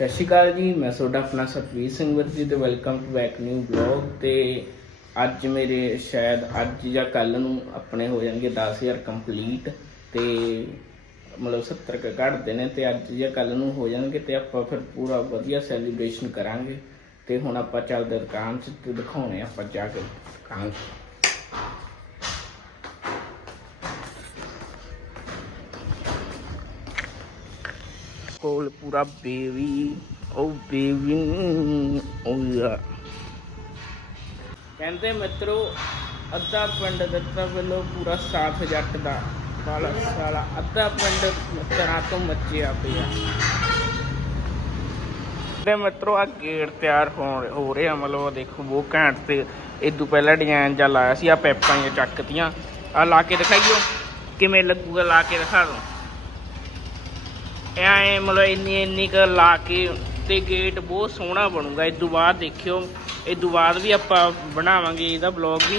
ਸਤਿ ਸ਼੍ਰੀ ਅਕਾਲ ਜੀ, ਮੈਂ ਤੁਹਾਡਾ ਆਪਣਾ ਸਤਵੀਰ ਸਿੰਘ ਵਰ ਜੀ ਤੇ welcome to back new blog ਤੇ ਅੱਜ ਮੇਰੇ ਸ਼ਾਇਦ ਅੱਜ ਜਾਂ ਕੱਲ ਨੂੰ ਆਪਣੇ ਹੋ ਜਾਣਗੇ 10000 ਕੰਪਲੀਟ ਤੇ ਮਤਲਬ 70 ਕ ਘੱਟਦੇ ਨੇ ਤੇ ਅੱਜ ਜਾਂ ਕੱਲ ਨੂੰ ਹੋ ਜਾਣਗੇ ਤੇ ਆਪਾਂ ਫਿਰ ਪੂਰਾ ਵਧੀਆ ਸੈਲੀਬ੍ਰੇਸ਼ਨ ਕਰਾਂਗੇ ਤੇ ਹੁਣ ਆਪਾਂ ਚੱਲਦੇ ਦੁਕਾਨ 'ਚ ਤੇ ਦਿਖਾਉਣੇ ਆਪਾਂ ਜਾ ਕੇ ਦੁਕਾਨ 'ਚ। ਕੋਲ ਪੂਰਾ ਬੇਬੀ ਉਹ ਬੇਬੀ ਉਹ ਯਾ ਕਹਿੰਦੇ ਮਿੱਤਰੋ, ਅੱਧਾ ਪਿੰਡ ਦਿੱਤਾ ਵੱਲੋਂ ਪੂਰਾ ਸਾਥ ਜੱਟ ਦਾ। ਵਾਲਾ ਸਾਲਾ, ਅੱਧਾ ਪਿੰਡ ਮਿੱਤਰਾਂ ਤੋਂ ਮੱਚਿਆ ਪਿਆ। ਤੇ ਮਿੱਤਰੋ ਆ ਗੇਟ ਤਿਆਰ ਹੋਣ, ਹੋ ਰਿਹਾ ਮਤਲਬ ਦੇਖੋ ਉਹ ਘੈਂਟ ਤੇ ਇਦੋਂ ਪਹਿਲਾਂ ਡਿਜ਼ਾਈਨ ਜਾਂ ਲਾਇਆ ਸੀ ਆ ਪੈਪਾਂ ਜਿਹੀਆਂ ਚੱਕਤੀਆਂ। ਆ ਲਾ ਕੇ ਦਿਖਾਈਓ, ਕਿਵੇਂ ਲੱਗੂਗਾ, ਲਾ ਕੇ ਦਿਖਾ ਦੋ ਐ ਮਤਲਬ ਇੰਨੀ ਇੰਨੀ ਕ ਲਾ ਕੇ ਤੇ ਗੇਟ ਬਹੁਤ ਸੋਹਣਾ ਬਣੂਗਾ। ਇਸ ਤੋਂ ਬਾਅਦ ਦੇਖਿਓ ਇਸ ਤੋਂ ਬਾਅਦ ਵੀ ਆਪਾਂ ਬਣਾਵਾਂਗੇ ਇਹਦਾ ਬਲੌਗ ਵੀ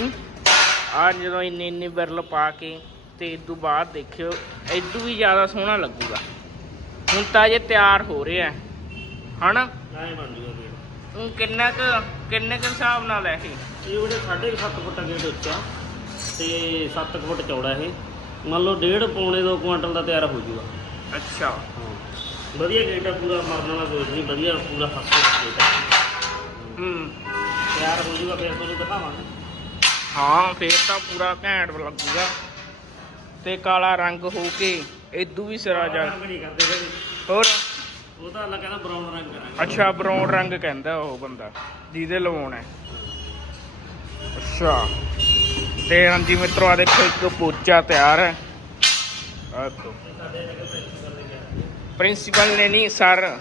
ਆ ਜਦੋਂ ਇੰਨੇ ਇੰਨੇ ਬਿਰਲ ਪਾ ਕੇ ਤੇ ਇਸ ਤੋਂ ਬਾਅਦ ਦੇਖਿਓ ਇਸ ਤੋਂ ਵੀ ਜ਼ਿਆਦਾ ਸੋਹਣਾ ਲੱਗੂਗਾ। ਹੁਣ ਤਾਂ ਜੇ ਤਿਆਰ ਹੋ ਰਿਹਾ ਹੈ। ਹਨਾ? ਐਂ ਬਣ ਜੂਗਾ ਗੇਟ ਕਿੰਨਾ ਕੁ ਕਿੰਨੇ ਕੁ ਹਿਸਾਬ ਨਾਲ ਹੈ ਇਹ? ਇਹ ਉਹਦੇ 7.5 ਫੁੱਟ ਗੇਟ ਉੱਚਾ ਤੇ। 7 ਫੁੱਟ ਚੌੜਾ ਇਹ। ਮੰਨ ਲਓ ਡੇਢ ਪੌਣੇ 2 ਕੁਆਂਟਲ ਦਾ ਤਿਆਰ ਹੋ ਜੂਗਾ। ਅੱਛਾ। ਹਾਂ। ਵਧੀਆ ਗੇਟ ਆ ਪੂਰਾ ਮਰਨ ਵਾਲਾ ਕੋਈ ਨਹੀਂ ਵਧੀਆ ਪੂਰਾ ਫਸਟ ਗੇਟ ਆ ਹੂੰ। ਤਿਆਰ ਹੋ ਜੂਗਾ ਫਿਰ ਤੁਹਾਨੂੰ ਦਿਖਾਵਾਂਗੇ। ਹਾਂ ਫੇਰ ਤਾਂ ਪੂਰਾ ਘੈਂਟ ਲੱਗੂਗਾ। ਤੇ ਕਾਲਾ ਰੰਗ ਹੋ ਕੇ ਇਦੋਂ ਵੀ ਸਿਰਾ ਜਾ ਰੰਗ ਨਹੀਂ ਕਰਦੇ ਫਿਰ ਹੋਰ? ਉਹ ਤਾਂ ਅੱਲਾ ਕਹਿੰਦਾ ਬਰਾਊਨ ਰੰਗ ਕਰਾਂਗੇ। ਅੱਛਾ ਬਰਾਊਨ ਰੰਗ ਕਹਿੰਦਾ ਉਹ ਬੰਦਾ ਜਿਹਦੇ ਲਵਾਉਣਾ ਹੈ। ਅੱਛਾ। ਤੇ ਹਾਂਜੀ ਮਿੱਤਰੋ ਆ ਦੇਖੋ ਇੱਕ ਪੋਚਾ ਤਿਆਰ ਹੈ। ਆ ਦੇਖੋ। ਪ੍ਰਿੰਸੀਪਲ ਨੇ ਨਹੀਂ ਸਰ।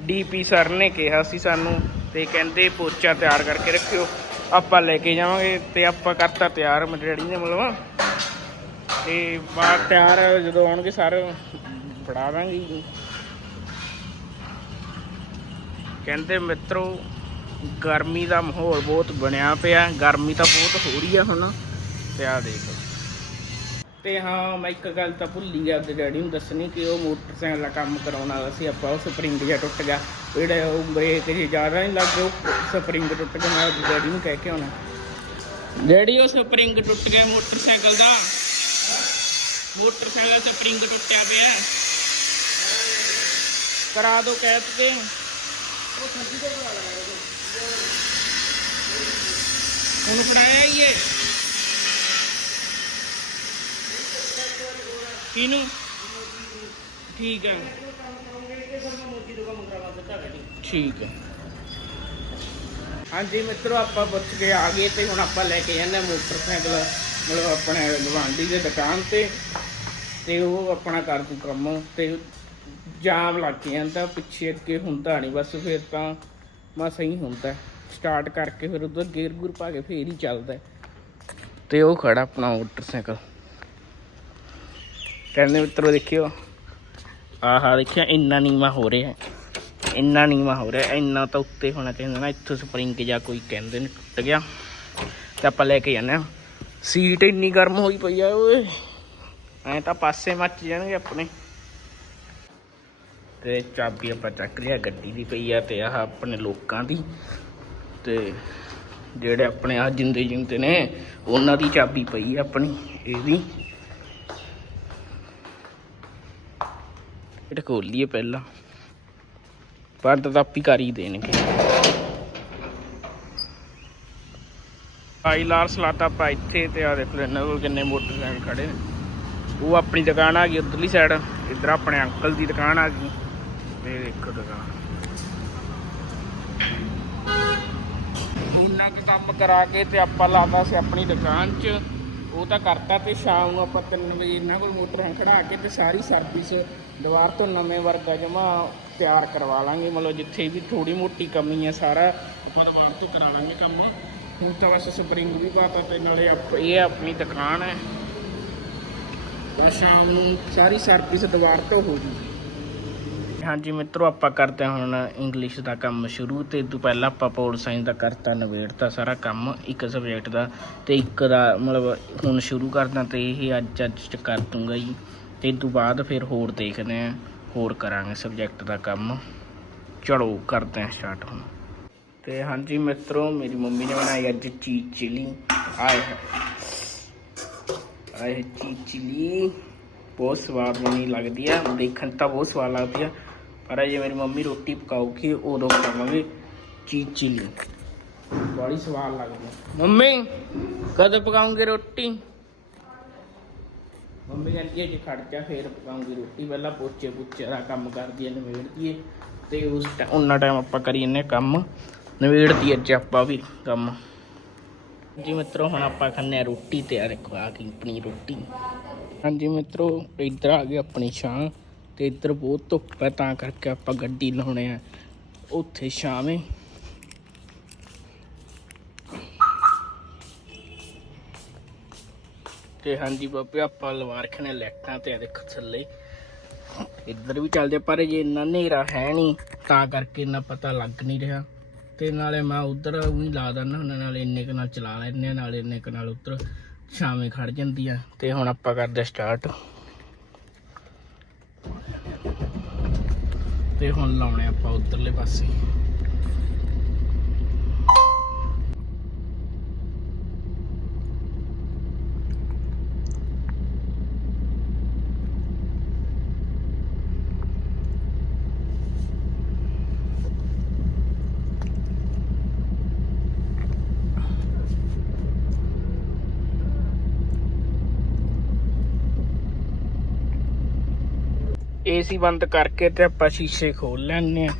ਡੀਪੀ ਸਰ ਨੇ ਕਿਹਾ ਸੀ ਸਾਨੂੰ ਤੇ ਕਹਿੰਦੇ ਪੋਚਾ ਤਿਆਰ ਕਰਕੇ ਰੱਖਿਓ। ਆਪਾਂ ਲੈ ਕੇ ਜਾਵਾਂਗੇ ਤੇ ਆਪਾਂ ਕਰਤਾ ਤਿਆਰ ਮੇਰੇ ਡੈਡੀ ਨੇ ਮਤਲਬ ਤੇ ਬਾਅਦ ਤਿਆਰ ਜਦੋਂ ਆਉਣਗੇ ਸਰ ਫੜਾ ਦਾਂਗੇ। ਕਹਿੰਦੇ ਮਿੱਤਰੋ ਗਰਮੀ ਦਾ ਮਾਹੌਲ ਬਹੁਤ ਬਣਿਆ ਪਿਆ। ਗਰਮੀ ਤਾਂ ਬਹੁਤ ਹੋ ਰਹੀ ਆ ਹੁਣ। ਤੇ ਆ ਦੇਖ ਤੇ ਹਾਂ ਮੈਂ ਇੱਕ ਗੱਲ ਤਾਂ ਭੁੱਲ ਗਿਆ ਆਪਣੇ ਡੈਡੀ ਨੂੰ ਦੱਸਣੀ ਕਿ ਉਹ ਮੋਟਰਸਾਈਕਲ ਦਾ ਕੰਮ ਕਰਾਉਣ ਵਾਲਾ ਸੀ ਆਪਾਂ ਉਹ ਸਪਰਿੰਗ ਜਿਹਾ ਟੁੱਟ ਗਿਆ। ਜਿਹੜਾ ਉਹ ਬ੍ਰੇਕ ਜੇ ਜ਼ਿਆਦਾ ਨਹੀਂ ਲੱਗ ਉਹ ਸਪਰਿੰਗ ਟੁੱਟ ਗਿਆ ਮੈਂ ਆਪਣੇ ਡੈਡੀ ਨੂੰ ਕਹਿ ਕੇ ਆਉਣਾ। ਡੈਡੀ ਉਹ ਸਪਰਿੰਗ ਟੁੱਟ ਗਿਆ ਮੋਟਰਸਾਈਕਲ ਦਾ। ਮੋਟਰਸਾਈਕਲ ਸਪਰਿੰਗ ਟੁੱਟਿਆ ਪਿਆ ਕਰਾ ਦੋ ਕਹਿ ਕੇ ਉਹਨੂੰ ਫੜਾਇਆ ਹੀ ਇਹ। ਕਿਨੂੰ ਠੀਕ ਹੈ। ਠੀਕ ਹੈ। ਹਾਂਜੀ ਮਿੱਤਰੋ, ਆਪਾਂ ਪੁੱਛ ਕੇ ਆ ਗਏ ਤੇ ਹੁਣ ਆਪਾਂ ਲੈ ਕੇ ਜਾਂਦੇ ਮੋਟਰਸਾਈਕਲ, ਮਤਲਬ ਆਪਣੇ ਗਵਾਂਢੀ ਦੇ ਦੁਕਾਨ ਤੇ। ਤੇ ਉਹ ਆਪਣਾ ਕਰ ਦੂ ਕੰਮ, ਤੇ ਜਾਮ ਲੱਗ ਜਾਂਦਾ, ਪਿੱਛੇ ਅੱਗੇ ਹੁੰਦਾ ਨਹੀਂ ਬਸ ਫਿਰ ਤਾਂ ਬਸ ਸਹੀ ਹੁੰਦਾ। ਸਟਾਰਟ ਕਰਕੇ ਫਿਰ ਉਧਰ ਗੇਅਰ ਗੁਰ ਪਾ ਕੇ ਫੇਰ ਹੀ ਚੱਲਦਾ। ਤੇ ਉਹ ਖੜਾ ਆਪਣਾ ਮੋਟਰਸਾਈਕਲ। ਕਹਿੰਦੇ ਮਿੱਤਰੋ ਦੇਖਿਓ। ਆਹਾ ਦੇਖਿਆ ਇੰਨਾ ਨੀਵਾ ਹੋ ਰਿਹਾ। ਇੰਨਾ ਨੀਵਾ ਹੋ ਰਿਹਾ, ਇੰਨਾ ਤਾਂ ਉੱਤੇ ਹੋਣਾ ਚਾਹੀਦਾ ਨਾ। ਇੱਥੋਂ ਸਪਰਿੰਗ ਜਾਂ ਕੋਈ ਕਹਿੰਦੇ ਨੇ ਟੁੱਟ ਗਿਆ। ਤੇ ਆਪਾਂ ਲੈ ਕੇ ਜਾਂਦੇ ਆ ਸੀਟ ਇੰਨੀ ਗਰਮ ਹੋਈ ਪਈ ਆ, ਓਏ। ਐ ਤਾਂ ਪਾਸੇ ਮੱਚ ਜਾਣਗੇ ਆਪਣੇ। ਤੇ ਚਾਬੀ ਆਪਾਂ ਚੱਕ ਲਿਆ, ਗੱਡੀ ਦੀ ਪਈ ਆ ਤੇ ਆਹ ਆਪਣੇ ਲੋਕਾਂ ਦੀ। ਤੇ ਜਿਹੜੇ ਆਪਣੇ ਆ ਜਿੰਦੇ ਜਿੰਦੇ ਨੇ, ਉਹਨਾਂ ਦੀ ਚਾਬੀ ਪਈ ਆ ਆਪਣੀ, ਇਹਦੀ। ਇਹ ਖੋਲੀਏ ਪਹਿਲਾਂ? ਬੰਦ ਤਾਂ ਆਪੀ ਕਰ ਹੀ ਦੇਣਗੇ। ਭਾਈ ਲਾਲ ਸਲਾਤਾ ਆਪਾਂ ਇੱਥੇ ਤੇ ਆ ਦੇਖ ਲਓ ਇਹਨਾਂ ਕੋਲ ਕਿੰਨੇ ਮੋਟਰਸਾਈਕਲ ਖੜੇ ਨੇ। ਉਹ ਆਪਣੀ ਦੁਕਾਨ ਆ ਗਈ ਉਧਰਲੀ ਸਾਈਡ ਇੱਧਰ ਆਪਣੇ ਅੰਕਲ ਦੀ ਦੁਕਾਨ ਆ ਗਈ। ਇਹ ਦੇਖੋ ਦੁਕਾਨ। ਉਹਨਾਂ ਕੁ ਕੰਮ ਕਰਾ ਕੇ ਤੇ ਆਪਾਂ ਲਾਤਾ ਸੀ ਆਪਣੀ ਦੁਕਾਨ 'ਚ। ਉਹ ਤਾਂ ਕਰਤਾ ਤੇ ਸ਼ਾਮ ਨੂੰ ਆਪਾਂ 3 ਵਜੇ ਇਹਨਾਂ ਕੋਲ ਮੋਟਰਾਂ ਖੜਾ ਕੇ ਤੇ ਸਾਰੀ ਸਰਵਿਸ ਦੁਬਾਰ ਤੋਂ ਨਵੇਂ ਵਰਗਾ ਜਮਾ ਤਿਆਰ ਕਰਵਾ ਲਾਂਗੇ। ਮਤਲਬ ਜਿੱਥੇ ਵੀ ਥੋੜੀ ਮੋਟੀ ਕਮੀ ਹੈ ਸਾਰਾ, ਆਪਾਂ ਦੁਬਾਰ ਤੋਂ ਕਰਾ ਲਾਂਗੇ ਕੰਮ। ਹੁਣ ਤਾਂ ਵੈਸੇ ਸਪਰਿੰਗ ਵੀ ਪਾਤਾ ਤੇ ਨਾਲੇ ਆਪ- ਇਹ ਆਪਣੀ ਦੁਕਾਨ ਹੈ। ਤਾਂ ਸ਼ਾਮ ਨੂੰ ਸਾਰੀ ਸਰਵਿਸ ਦੁਬਾਰ ਤੋਂ ਹੋ ਜੂਗੀ। ਹਾਂਜੀ ਮਿੱਤਰੋ, ਆਪਾਂ ਕਰਦੇ ਹਾਂ ਹੁਣ ਇੰਗਲਿਸ਼ ਦਾ ਕੰਮ ਸ਼ੁਰੂ ਤੇ ਤੋਂ ਪਹਿਲਾਂ ਆਪਾਂ ਪੋਲ ਸਾਇੰਸ ਦਾ ਕਰਤਾ ਨਵੇੜਤਾ ਸਾਰਾ ਕੰਮ ਇੱਕ ਸਬਜੈਕਟ ਦਾ ਤੇ ਇੱਕ ਦਾ ਮਤਲਬ ਹੁਣ ਸ਼ੁਰੂ ਕਰਦਾ ਤੇ ਇਹ ਅੱਜ ਅੱਜ ਕਰ ਦੂੰਗਾ ਜੀ। ਤੇ ਇਹ ਤੋਂ ਬਾਅਦ ਫਿਰ ਹੋਰ ਦੇਖਦੇ ਹਾਂ, ਹੋਰ ਕਰਾਂਗੇ ਸਬਜੈਕਟ ਦਾ ਕੰਮ। ਚਲੋ, ਕਰਦੇ ਹਾਂ ਸਟਾਰਟ ਹੁਣ। ਤੇ ਹਾਂਜੀ ਮਿੱਤਰੋ, ਮੇਰੀ ਮੰਮੀ ਨੇ ਬਣਾਈ ਅੱਜ ਚੀਜ਼ ਚਿਲੀ। ਆਏ ਆਏ ਚੀਜ਼ ਚਿਲੀ। ਬਹੁਤ ਸਵਾਦ ਬਣੀ ਲੱਗਦੀ ਆ। ਦੇਖਣ ਤਾਂ ਬਹੁਤ ਸਵਾਦ ਲੱਗਦੀ ਆ। ਪਰ ਜੇ ਮੇਰੀ ਮੰਮੀ ਰੋਟੀ ਪਕਾਊਗੀ ਉਦੋਂ ਖਾਵਾਂਗੇ ਚੀਜ਼ ਚਿਲੀ। ਬੜੀ ਸਵਾਦ ਲੱਗਦੀ। ਮੰਮੀ ਕਦੋਂ ਪਕਾਉਂਗੇ ਰੋਟੀ? ਮੰਮੀ ਕਹਿੰਦੀ ਹੈ ਕਿ ਖੜ ਜਾ ਫੇਰ ਪਕਾਉਂਗੀ ਰੋਟੀ। ਪਹਿਲਾਂ ਪੋਚੇ ਪੁੱਚੇ ਦਾ ਕੰਮ ਕਰਦੀ ਹੈ ਨਵੇੜਦੀ ਹੈ ਤੇ ਉਸ ਉਹਨਾਂ ਟਾਈਮ ਆਪਾਂ ਕਰੀ ਜੰਨੇ ਕੰਮ। ਨਵੇੜਦੀ ਅੱਜ ਆਪਾਂ ਵੀ ਕੰਮ। ਜੀ ਮਿੱਤਰੋ ਹੁਣ ਆਪਾਂ ਆ ਰੋਟੀ ਤੇ ਆ ਦੇਖੋ ਆ ਆਪਣੀ ਰੋਟੀ। ਹਾਂਜੀ ਮਿੱਤਰੋ ਇੱਧਰ ਆ ਗਈ ਆਪਣੀ ਛਾਂ। ਤੇ ਇੱਧਰ ਬਹੁਤ ਧੁੱਪ ਹੈ ਤਾਂ ਕਰਕੇ ਆਪਾਂ ਗੱਡੀ ਲਾਉਣੇ ਆ। ਉੱਥੇ ਛਾਵੇਂ ਤੇ ਹਾਂਜੀ ਬਾਬੇ ਆਪਾਂ ਲਵਾ ਰੱਖਣੇ ਲੈਟਾਂ ਤੇ ਦੇਖੋ ਥੱਲੇ। ਇੱਧਰ ਵੀ ਚੱਲਦੇ ਪਰ ਜੇ ਇੰਨਾ ਹਨੇਰਾ ਹੈ ਨਹੀਂ ਤਾਂ ਕਰਕੇ ਇੰਨਾ ਪਤਾ ਲੱਗ ਨਹੀਂ ਰਿਹਾ। ਤੇ ਨਾਲੇ ਮੈਂ ਉਧਰ ਉਹੀ ਲਾ ਦਿੰਦਾ ਹੁੰਦਾ ਨਾਲੇ ਇੰਨੇ ਕੁ ਨਾਲ ਚਲਾ ਲੈਂਦੇ ਹਾਂ, ਨਾਲੇ ਇੰਨੇ ਕੁ ਨਾਲ ਉਧਰ ਛਾਵੇਂ ਖੜ ਜਾਂਦੀ ਆ। ਤੇ ਹੁਣ ਆਪਾਂ ਕਰਦੇ ਸਟਾਰਟ ਤੇ ਹੁਣ ਲਾਉਣੇ ਆਪਾਂ ਉਧਰਲੇ ਪਾਸੇ। ਏਸੀ ਬੰਦ ਕਰਕੇ ਤੇ ਆਪਾਂ ਸ਼ੀਸ਼ੇ ਖੋਲ ਲੈਣੇ ਆ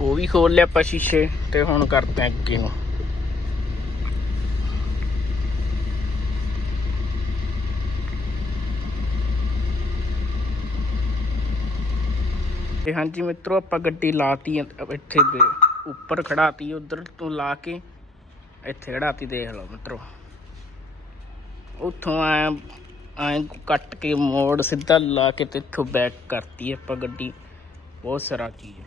ਉਹ ਵੀ ਖੋਲ ਲਿਆ ਆਪਾਂ ਸ਼ੀਸ਼ੇ ਤੇ ਹੁਣ ਕਰਦੇ ਆ ਅੱਗੇ ਨੂੰ। ਤੇ ਹਾਂਜੀ ਮਿੱਤਰੋ, ਆਪਾਂ ਗੱਡੀ ਲਾਤੀ ਆ ਇੱਥੇ ਦੇ ਉੱਪਰ ਖੜਾਤੀ, ਉਧਰ ਤੋਂ ਲਾ ਕੇ ਇੱਥੇ ਖੜਾਤੀ, ਦੇਖ ਲਓ ਮਿੱਤਰੋ। ਉੱਥੋਂ ਆਇਆ ਐਂ ਕੱਟ ਕੇ ਮੋੜ ਸਿੱਧਾ ਲਾ ਕੇ ਤੇ ਇੱਥੋਂ ਬੈਕ ਕਰਤੀ ਆਪਾਂ ਗੱਡੀ। ਬਹੁਤ ਸਾਰਾ ਚੀਜ਼।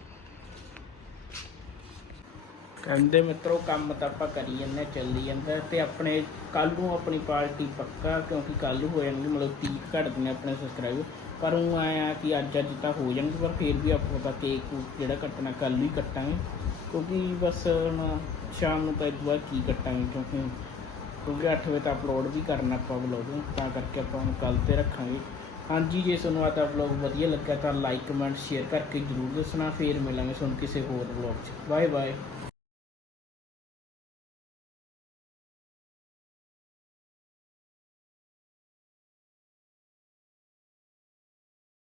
ਕਹਿੰਦੇ ਮਿੱਤਰੋ, ਕੰਮ ਤਾਂ ਆਪਾਂ ਕਰੀ ਜਾਂਦੇ, ਚੱਲੀ ਜਾਂਦਾ ਤੇ ਆਪਣੇ ਕੱਲ ਨੂੰ ਆਪਣੀ ਪਾਰਟੀ ਪੱਕਾ, ਕਿਉਂਕਿ ਕੱਲ ਨੂੰ ਹੋ ਜਾਣਗੇ, ਮਤਲਬ 30 ਘਟਦੇ ਨੇ ਆਪਣੇ ਸਬਸਕ੍ਰਾਈਬ ਪਰ ਉਹ ਆਇਆ ਕਿ ਅੱਜ ਅੱਜ ਤਾਂ ਹੋ ਜਾਣਗੇ, ਪਰ ਫਿਰ ਵੀ ਆਪਾਂ ਦਾ ਕੇਕ ਜਿਹੜਾ ਕੱਟਣਾ ਕੱਲ ਹੀ ਕੱਟਾਂਗੇ। ਕਿਉਂਕਿ ਬਸ ਹੁਣ ਸ਼ਾਮ ਨੂੰ ਤਾਂ ਇੱਕ ਵਾਰ ਕੀ ਕੱਟਾਂਗੇ, ਕਿਉਂਕਿ ਕਿਉਂਕਿ 8 ਵਜੇ ਤੱਕ ਅਪਲੋਡ ਵੀ ਕਰਨਾ ਆਪਾਂ ਵਲੌਗ ਤਾਂ ਕਰਕੇ ਆਪਾਂ ਹੁਣ ਕੱਲ ਤੇ ਰੱਖਾਂਗੇ। ਹਾਂਜੀ, ਜੇ ਤੁਹਾਨੂੰ ਆਹ ਵਲੌਗ ਵਧੀਆ ਲੱਗਾ ਤਾਂ ਲਾਈਕ ਕਮੈਂਟ ਸ਼ੇਅਰ ਕਰਕੇ ਜਰੂਰ ਦੱਸਣਾ, ਫੇਰ ਮਿਲਾਂਗੇ ਤੁਹਾਨੂੰ ਕਿਸੇ ਹੋਰ ਵਲੌਗ 'ਚ। Bye bye